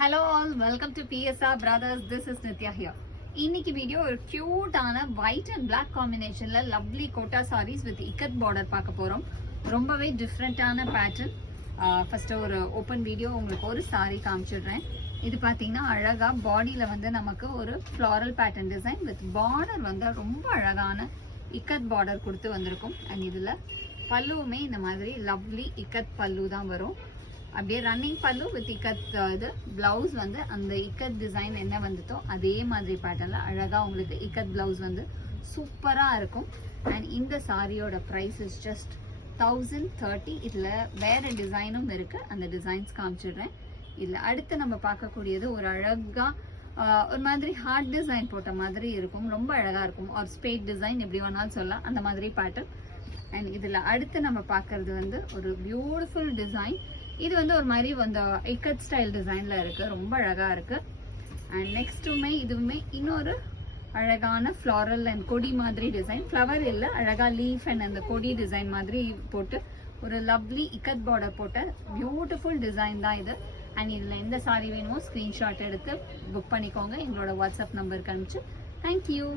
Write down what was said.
Hello all, welcome to PSR Brothers. This is Nitya here. இன்னைக்கு video ஒரு கியூட்டான white and black காம்பினேஷன்ல lovely Kota sarees with ikat border பார்க்க போறோம். ரொம்பவே டிஃப்ரெண்டான பேட்டர்ன். ஃபர்ஸ்ட் ஒரு ஓப்பன் வீடியோ உங்களுக்கு ஒரு சாரீ காமிச்சிடுறேன். இது பார்த்தீங்கன்னா அழகா பாடியில வந்து நமக்கு ஒரு floral pattern design with border வந்து ரொம்ப அழகான இக்கத் பார்டர் கொடுத்து வந்திருக்கும். அண்ட் இதுல பல்லுவுமே இந்த மாதிரி லவ்லி இக்கத் பல்லு தான் வரும். அப்படியே ரன்னிங் பல்லு வித் இக்கத் இது பிளவுஸ் வந்து அந்த இக்கத் டிசைன் என்ன வந்துட்டோ அதே மாதிரி பேட்டர்ல அழகா உங்களுக்கு இக்கத் பிளவுஸ் வந்து சூப்பரா இருக்கும். அண்ட் இந்த சாரியோட ப்ரைஸ் இஸ் ஜஸ்ட் 1030. இதுல வேற டிசைனும் இருக்கு, அந்த டிசைன்ஸ் காமிச்சிடுறேன். இதுல அடுத்து நம்ம பார்க்கக்கூடியது ஒரு அழகா ஒரு மாதிரி ஹார்ட் டிசைன் போட்ட மாதிரி இருக்கும், ரொம்ப அழகா இருக்கும். ஒரு ஸ்பேட் டிசைன் எப்படி வேணாலும் சொல்லலாம், அந்த மாதிரி பேட்டர்ன். அண்ட் இதுல அடுத்து நம்ம பார்க்கறது வந்து ஒரு பியூட்டிஃபுல் டிசைன். இது வந்து ஒரு மாதிரி அந்த இக்கட் ஸ்டைல் டிசைன்ல இருக்கு, ரொம்ப அழகா இருக்கு. அண்ட் நெக்ஸ்ட்டுமே இதுவுமே இன்னொரு அழகான ஃப்ளாரல் அண்ட் கொடி மாதிரி டிசைன். ஃப்ளவர் இல்லை, அழகா லீஃப் அண்ட் அந்த கொடி டிசைன் மாதிரி போட்டு ஒரு லவ்லி இக்கத் பார்டர் போட்ட பியூட்டிஃபுல் டிசைன் தான் இது. அண்ட் இதில் எந்த சாரி வேணுமோ ஸ்க்ரீன்ஷாட் எடுத்து புக் பண்ணிக்கோங்க, எங்களோட வாட்ஸ்அப் நம்பருக்கு அனுப்பிச்சு. தேங்க்யூ.